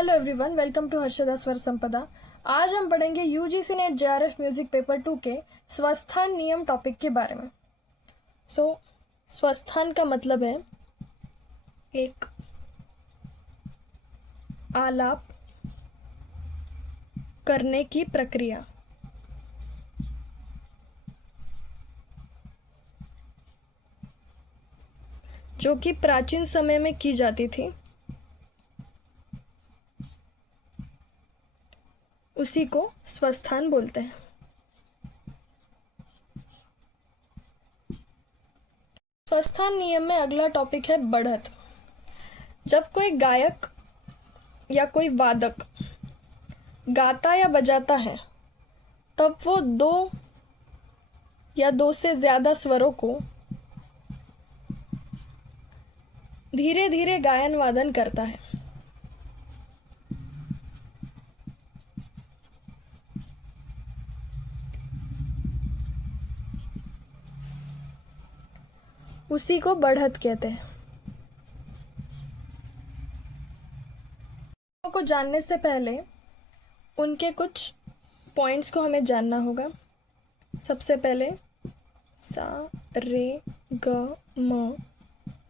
Hello everyone, welcome to Harshada Swar Sampada. आज हम पढ़ेंगे UGC NET JRF music paper 2 के स्वस्थान नियम टॉपिक के बारे में। स्वस्थान का मतलब है एक आलाप करने की प्रक्रिया, जो कि प्राचीन समय में की जाती थी, उसी को स्वस्थान बोलते हैं। स्वस्थान नियम में अगला टॉपिक है बढ़त। जब कोई गायक या कोई वादक गाता या बजाता है, तब वो दो या दो से ज्यादा स्वरों को धीरे धीरे गायन वादन करता है। उसी को बढ़त कहते हैं। को जानने से पहले उनके कुछ पॉइंट्स को हमें जानना होगा। सबसे पहले सा रे ग म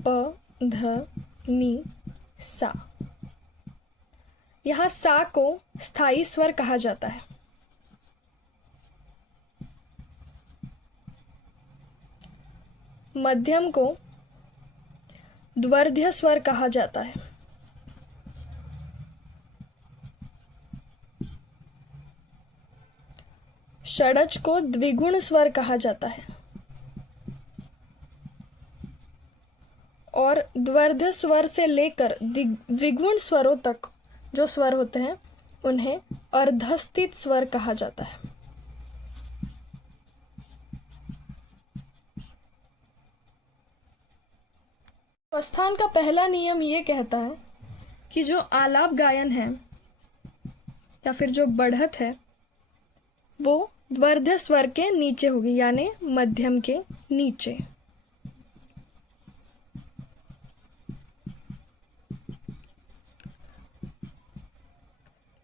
प ध नी सा। यहाँ सा को स्थायी स्वर कहा जाता है। मध्यम को द्वर्ध्य स्वर कहा जाता है। षडज को द्विगुण स्वर कहा जाता है और द्वर्ध्य स्वर से लेकर द्विगुण स्वरों तक जो स्वर होते हैं उन्हें अर्धस्थित स्वर कहा जाता है। स्वस्थान का पहला नियम ये कहता है कि जो आलाप गायन है या फिर जो बढ़त है वो द्वर्ध्य स्वर के नीचे होगी, यानी मध्यम के नीचे।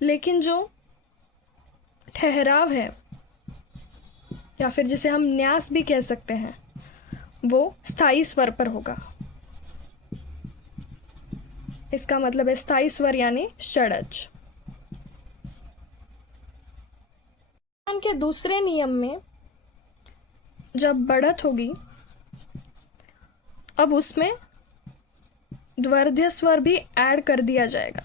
लेकिन जो ठहराव है या फिर जिसे हम न्यास भी कह सकते हैं, वो स्थायी स्वर पर होगा। इसका मतलब है स्थायी स्वर यानी षडज। के दूसरे नियम में जब बढ़त होगी, अब उसमें द्वर्ध्य स्वर भी ऐड कर दिया जाएगा,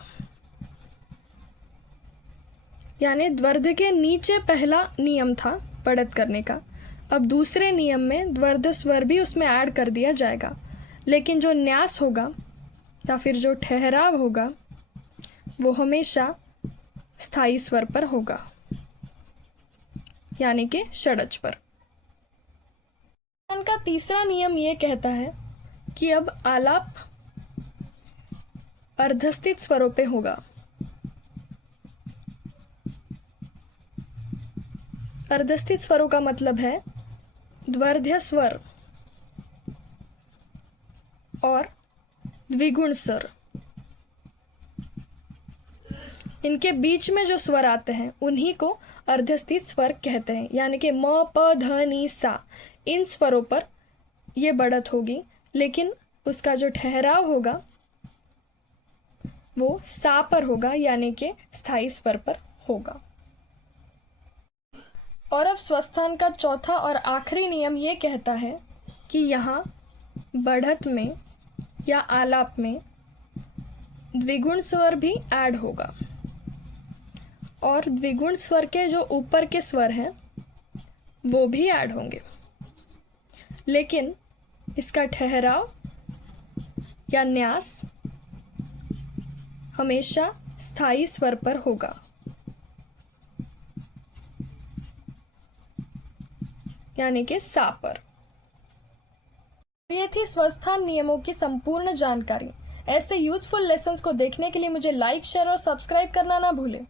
यानी द्वर्ध्य के नीचे पहला नियम था बढ़त करने का, अब दूसरे नियम में द्वर्ध्य स्वर भी उसमें ऐड कर दिया जाएगा। लेकिन जो न्यास होगा या फिर जो ठहराव होगा वो हमेशा स्थायी स्वर पर होगा, यानी कि षडज पर। का तीसरा नियम ये कहता है कि अब आलाप अर्धस्थित स्वरों पे होगा। अर्धस्थित स्वरों का मतलब है द्वर्ध्य स्वर और द्विगुण स्वर, इनके बीच में जो स्वर आते हैं उन्हीं को अर्धस्थित स्वर कहते हैं, यानी कि म प ध नी सा। इन स्वरों पर ये बढ़त होगी, लेकिन उसका जो ठहराव होगा वो सा पर होगा, यानी कि स्थायी स्वर पर होगा। और अब स्वस्थान का चौथा और आखिरी नियम ये कहता है कि यहाँ बढ़त में या आलाप में द्विगुण स्वर भी ऐड होगा और द्विगुण स्वर के जो ऊपर के स्वर हैं वो भी ऐड होंगे, लेकिन इसका ठहराव या न्यास हमेशा स्थायी स्वर पर होगा, यानी कि सा पर। ये थी स्वस्थान नियमों की संपूर्ण जानकारी। ऐसे यूजफुल लेसन्स को देखने के लिए मुझे लाइक, शेयर और सब्सक्राइब करना ना भूलें।